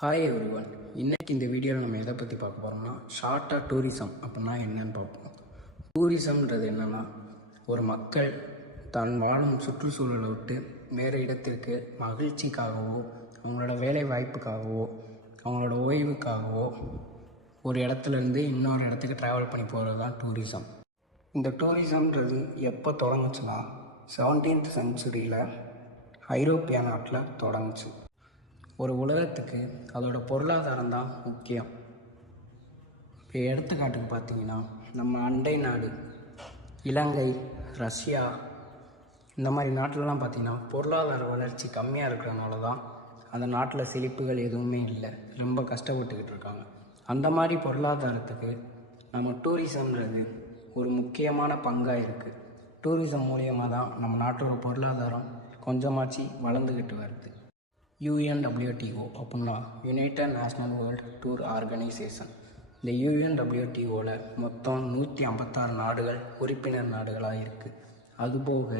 Hi everyone. இன்றைக்கி இந்த வீடியோவில் நம்ம எதை பற்றி பார்க்க போகிறோம்னா ஷார்ட்டாக டூரிசம் அப்படின்னா என்னன்னு பார்ப்போம். டூரிசம்ன்றது என்னென்னா, ஒரு மக்கள் தான் வாழும் சுற்றுச்சூழலை விட்டு வேறு இடத்திற்கு மகிழ்ச்சிக்காகவோ, அவங்களோட வேலை வாய்ப்புக்காகவோ, அவங்களோட ஓய்வுக்காகவோ ஒரு இடத்துலேருந்து இன்னொரு இடத்துக்கு ட்ராவல் பண்ணி போகிறது தான் டூரிசம். இந்த டூரிசம்ன்றது எப்போ தொடங்குச்சுன்னா 17th செஞ்சுரியில் ஐரோப்பிய நாட்டில் தொடங்குச்சு. ஒரு உலகத்துக்கு அதோடய பொருளாதாரம் தான் முக்கியம். இப்போ எடுத்துக்காட்டுக்கு பார்த்திங்கன்னா, நம்ம அண்டை நாடு இலங்கை, ரஷ்யா இந்த மாதிரி நாட்டிலலாம் பார்த்திங்கன்னா பொருளாதார வளர்ச்சி கம்மியாக இருக்கிறதுனால தான் அந்த நாட்டில் செழிப்புகள் எதுவுமே இல்லை, ரொம்ப கஷ்டப்பட்டுக்கிட்டு இருக்காங்க. அந்த மாதிரி பொருளாதாரத்துக்கு நம்ம டூரிசம்ன்றது ஒரு முக்கியமான பங்காக இருக்குது. டூரிசம் மூலியமாக தான் நம்ம நாட்டோட பொருளாதாரம் கொஞ்சமாச்சு வளர்ந்துக்கிட்டு வருது. UNWTO அப்படின்னா United national world tour organisation. இந்த UNWTOவில் மொத்தம் 156 நாடுகள் உறுப்பினர் நாடுகளாக இருக்குது. அதுபோக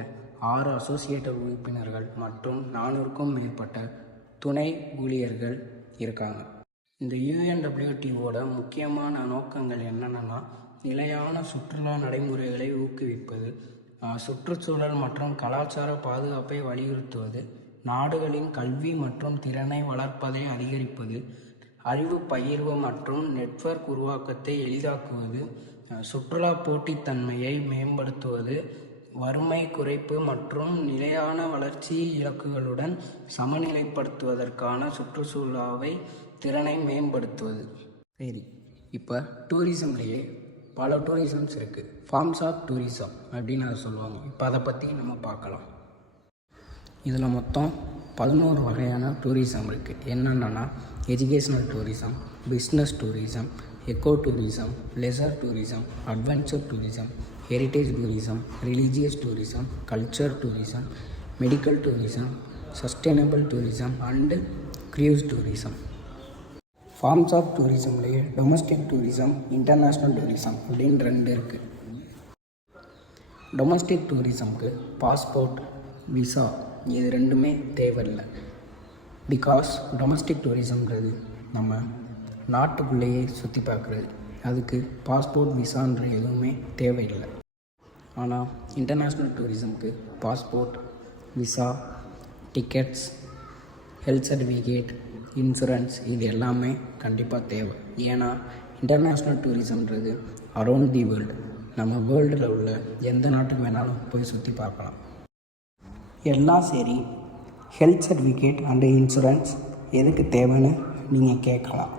6 அசோசியேட்டட் உறுப்பினர்கள் மற்றும் 400க்கும் மேற்பட்ட துணை ஊழியர்கள் இருக்காங்க. இந்த UNWTOவோட முக்கியமான நோக்கங்கள் என்னென்னா, நிலையான சுற்றுலா நடைமுறைகளை ஊக்குவிப்பது, சுற்றுச்சூழல் மற்றும் கலாச்சார பாதுகாப்பை வலியுறுத்துவது, நாடுகளின் கல்வி மற்றும் திறனை வளர்ப்பதை அதிகரிப்பது, அறிவு பகிர்வு மற்றும் நெட்வொர்க் உருவாக்கத்தை எளிதாக்குவது, சுற்றுலா போட்டித்தன்மையை மேம்படுத்துவது, வறுமை குறைப்பு மற்றும் நிலையான வளர்ச்சி இலக்குகளுடன் சமநிலைப்படுத்துவதற்கான சுற்றுச்சூழலாவை திறனை மேம்படுத்துவது. சரி, இப்போ டூரிசம்லேயே பல டூரிசம்ஸ் இருக்குது. ஃபார்ம்ஸ் ஆஃப் டூரிசம் அப்படின்னு அதை சொல்லுவாங்க. இப்போ அதை பற்றி நம்ம பார்க்கலாம். இதில் மொத்தம் 11 வகையான டூரிசம் இருக்குது. என்னென்னா, educational tourism, business tourism, eco tourism, leisure tourism, adventure tourism, heritage tourism, religious tourism, culture tourism, medical tourism, sustainable tourism and cruise tourism. Forms of டூரிசம்லேயே டொமஸ்டிக் டூரிசம், இன்டர்நேஷ்னல் டூரிசம் அப்படின்னு 2 இருக்குது. டொமஸ்டிக் டூரிசம்க்கு பாஸ்போர்ட், விசா இது 2மே தேவையில்லை. Because domestic டூரிசம்ன்றது நம்ம நாட்டுக்குள்ளேயே சுற்றி பார்க்குறது, அதுக்கு பாஸ்போர்ட் விசான்ற எதுவுமே தேவையில்லை. ஆனால் இன்டர்நேஷ்னல் டூரிசம்க்கு passport, visa, tickets, health certificate, insurance இது எல்லாமே கண்டிப்பாக தேவை. ஏன்னா இன்டர்நேஷ்னல் டூரிசம்ன்றது அரௌண்ட் தி வேர்ல்டு, நம்ம வேர்ல்டில் உள்ள எந்த நாட்டுக்கு வேணாலும் போய் சுற்றி பார்க்கலாம். எல்லாம் சரி, ஹெல்த் சர்டிஃபிகேட் அண்டு இன்சூரன்ஸ் எதுக்கு தேவைன்னு நீங்கள் கேட்கலாம்.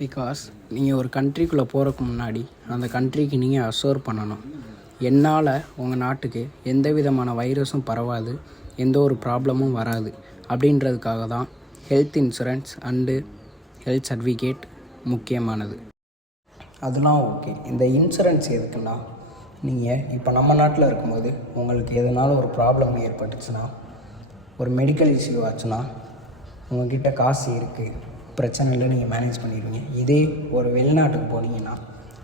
பிகாஸ் நீங்கள் ஒரு கண்ட்ரிக்குள்ளே போகிறதுக்கு முன்னாடி அந்த கண்ட்ரிக்கு நீங்கள் அஷ்யூர் பண்ணணும், என்னால் உங்கள் நாட்டுக்கு எந்த விதமான வைரஸும் பரவாது, எந்த ஒரு ப்ராப்ளமும் வராது அப்படின்றதுக்காக தான் health insurance and health certificate முக்கியமானது. அதெல்லாம் ஓகே. இந்த இன்சூரன்ஸ் எதுக்குன்னா, நீங்கள் இப்போ நம்ம நாட்டில் இருக்கும்போது உங்களுக்கு எதனாலும் ஒரு ப்ராப்ளம் ஏற்பட்டுச்சுன்னா, ஒரு மெடிக்கல் இஷ்யூ ஆச்சுன்னா, உங்கள்கிட்ட காசு இருக்குது, பிரச்சனை இல்லை, நீங்கள் மேனேஜ் பண்ணிடுவீங்க. இதே ஒரு வெளிநாட்டுக்கு போனீங்கன்னா,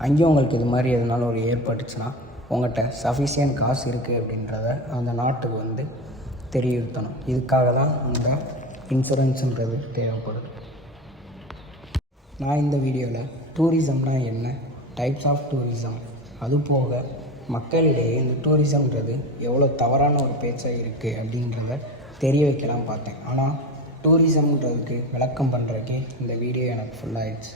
அங்கேயும் உங்களுக்கு இது மாதிரி எதனாலும் ஒரு ஏற்பட்டுச்சுன்னா, உங்கள்கிட்ட சஃபிஷியன்ட் காசு இருக்குது அப்படின்றத அந்த நாட்டுக்கு தெரிவித்தணும். இதுக்காக தான் இந்த இன்சூரன்ஸுன்றது தேவைப்படுது. நான் இந்த வீடியோவில் டூரிசம்னா என்ன, டைப்ஸ் ஆஃப் டூரிசம், அது போக மக்களிடையே இந்த டூரிசம்ன்றது எவ்வளோ தவறான ஒரு பேச்சாக இருக்குது அப்படின்றத தெரிய வைக்கலாம் பார்த்தேன். ஆனால் டூரிசம்ன்றதுக்கு விளக்கம் பண்ணுறதுக்கே இந்த வீடியோ எனக்கு ஃபுல்லாகிடுச்சு.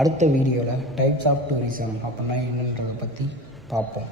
அடுத்த வீடியோவில் டைப்ஸ் ஆஃப் டூரிசம் அப்படின்னா என்னன்றதை பற்றி பார்ப்போம்.